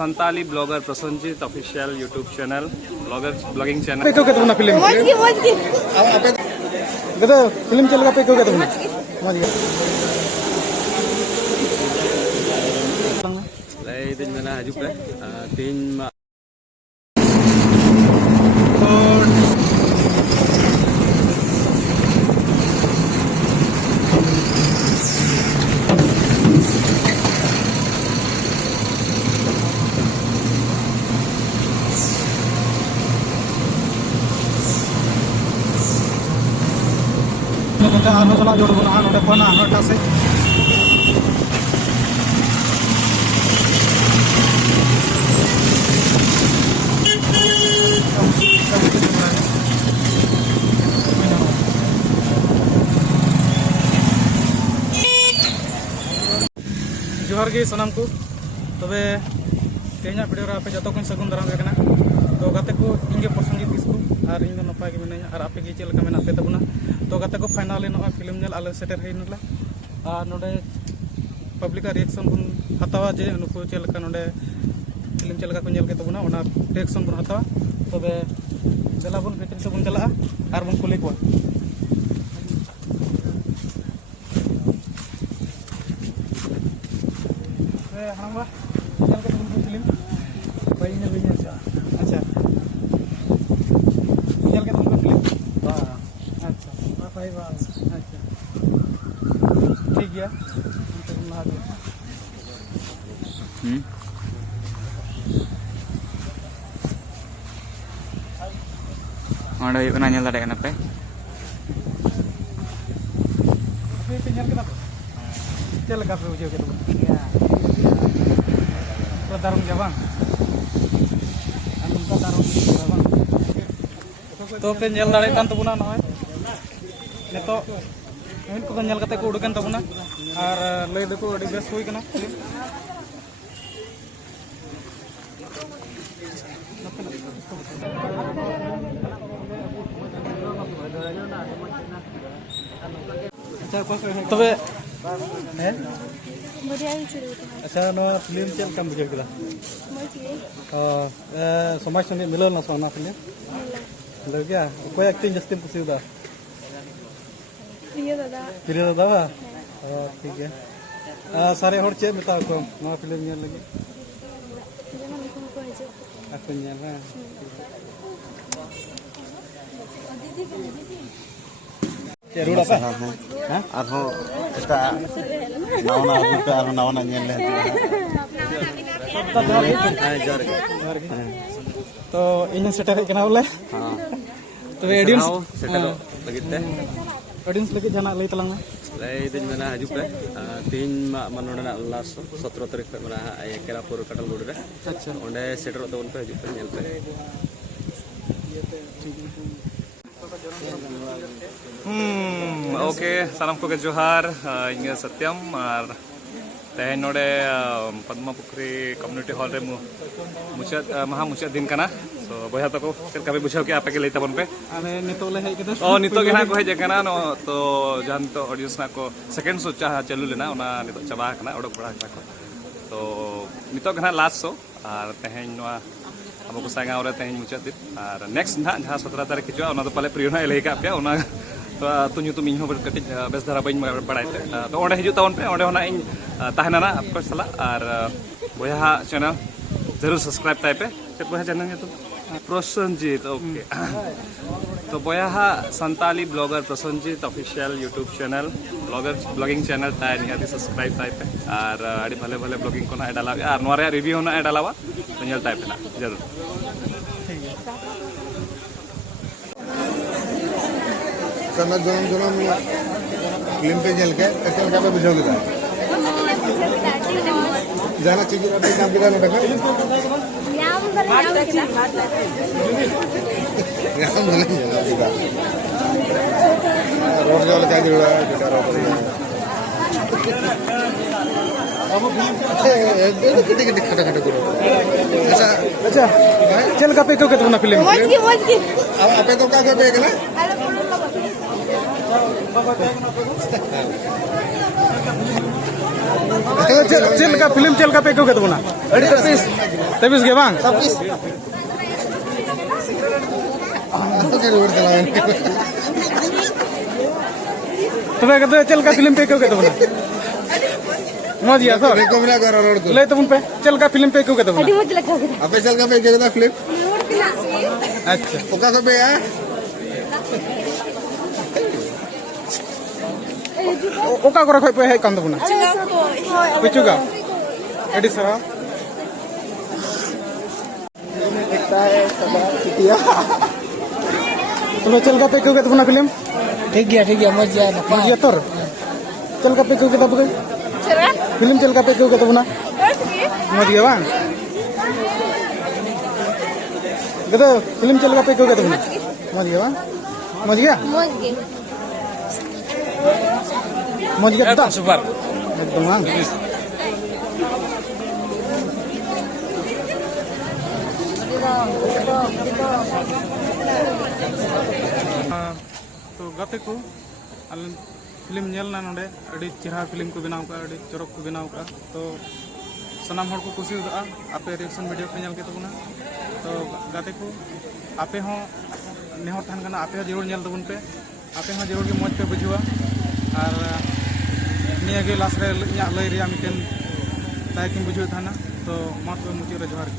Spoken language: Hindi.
Santali blogger Prasannajit official YouTube channel blogging channel पे क्यों कहते फिल्म गदा फिल्म चल पे क्यों कहते लay दिन में ना हजू पे तीन चला जोड़ बना नोडे पना हटा से जोहार गे सनाम को तबे तेना वीडियो रे आपे जतो को सगुन दाराम बेकना तो गाते को इंगे प्रसन्नजीत किसको और इन नपाय के मिनाया और आपे के चेल का मेना पे तबना तो गाते को फाइनल नो फिल्म नेल आले सेटर हेनला और नोडे पब्लिक का रिएक्शन बुन हतावा जे नुको चेल का नोडे फिल्म चेल का को नेल के तबना ओना रिएक्शन बुन हतावा तबे देला बुन भेतर से बुन चला और बुन कुली को हांबा चल के बुन फिल्म भाई ने भी अच्छा चल के बुन फिल्म अच्छा भाई बात अच्छा ठीक है Ada yuk nanya tadi kenapa? Tapi tinggal kenapa? Cel kafe ujung gitu. Iya. Darung jabang. Anu darung jabang. To penyel dari kan tebuna noy. Neto ini ko penyel kate ko udukan tebuna. Ar lay deko adi best hui kana. तबे हैं अच्छा नो फिल्म चल कम बुझे गला समाज संगे मिलन ना सोना फिल्म लग गया कोई एक्टिंग जस्टिन कुसीदा प्रिय दादा बा ठीक है सारे हर चे बता को नो फिल्म नेल लगे aku nyala Cerul apa? Hah? Arho kita nawan kita arho nawan nyele. तो इन सेटर कना बोले हां तो ऑडियंस सेटर लगित ते ऑडियंस लगे जाना लई तलांग लई दिन मेना हजू पे तीन मनोडना लास्ट 17 तारीख पे मेना केरापुर कटल रोड रे अच्छा ओंडे सेटर तो उन पे हजू पे नेल पे ओके सालाम को के जोहार इंगे सत्यम और तेहन नोडे पद्मा पुखरी कम्युनिटी हॉल रे मुचाद महा मुचाद दिन कना सो बया तको चल कबे बुझाव के आपे के लेता बन पे अने नितो ले हे के ओ नितो के ना को हे जकना नो तो जान तो ऑडियंस ना को सेकंड शो चाह चालू लेना ओना नितो चबा कना ओडक बड़ा को तो नितो के ना लास्ट शो और तेहन नोआ अब को सांगा और तेहन मुचाद दिन और नेक्स्ट ना जहां 17 तारीख हिजुआ ओना तो पले प्रियो ना ले का पे ओना तो तुम इन कटी बेस धारा बी बड़ा तो ओंडे हजू तबन पे ओंडे होना इन तहना ना आपको सला और बया चैनल जरूर सब्सक्राइब टाइप पे चेक बया चैनल तो प्रसन्नजीत ओके तो बया Santali blogger Prasannajit official YouTube channel blogging channel ताय निहाती सब्सक्राइब टाइप पे और अड़ी भले भले ब्लॉगिंग को ना डाला और नोरे रिव्यू होना डालावा तो नेल टाइप ना जरूर करना जोनम फिल्म पे चल के कैसे क्या पे बुझाओगे जाना चाहिए आप काम किया ना देखा याम नहीं जाना रोड वाला क्या जुड़ा है बेटा रोड अब फिल्म कितने कितने खटा खटा करो ऐसा अच्छा चल का पे क्यों कहते हो ना फिल्म आप पे तो क्या कहते हैं ना चल का फिल्म चल का पे क्यों कहते हो ना 23 के bang? Itu kan luar telangan. तबे कहते चल का फिल्म पे क्यों कहते बना मौज या sir Rekam na karo road tu. ले तुम पे चल का फिल्म पे क्यों कहते बना Apa chal ka pe kya kata flip? अच्छा Oka ka pe ya? ओका करे खोय पे है कांद बना पिचुगा एडी सरा तबे चल का पे क्यों कहते बना फिल्म ठीक है मजा मौज या तोर चल का पे क्यों कहते बगे फिल्म चल का पे क्यों कहते बना मौज या bang कहते फिल्म चल का पे क्यों कहते बना मौज या bang मौज गया मौज गया एकदम सुपर एकदम हाँ तो गाते को फिल्म नेलना नोडे अड़ी चेहरा फिल्म को बनाव का अड़ी चरक को बनाव का तो सनाम हर को कुसी उदा आपे रिएक्शन वीडियो पे नेल के तबुना तो गाते को आपे हो नेहर थान कना आपे जरूर नेल तबुन पे आपे हो जरूर के मौज पे बुझुआ और निया के लास्ट रे इया लय रिया मिटेन ताय किन बुझु थाना तो मात पे मुची रे जोहार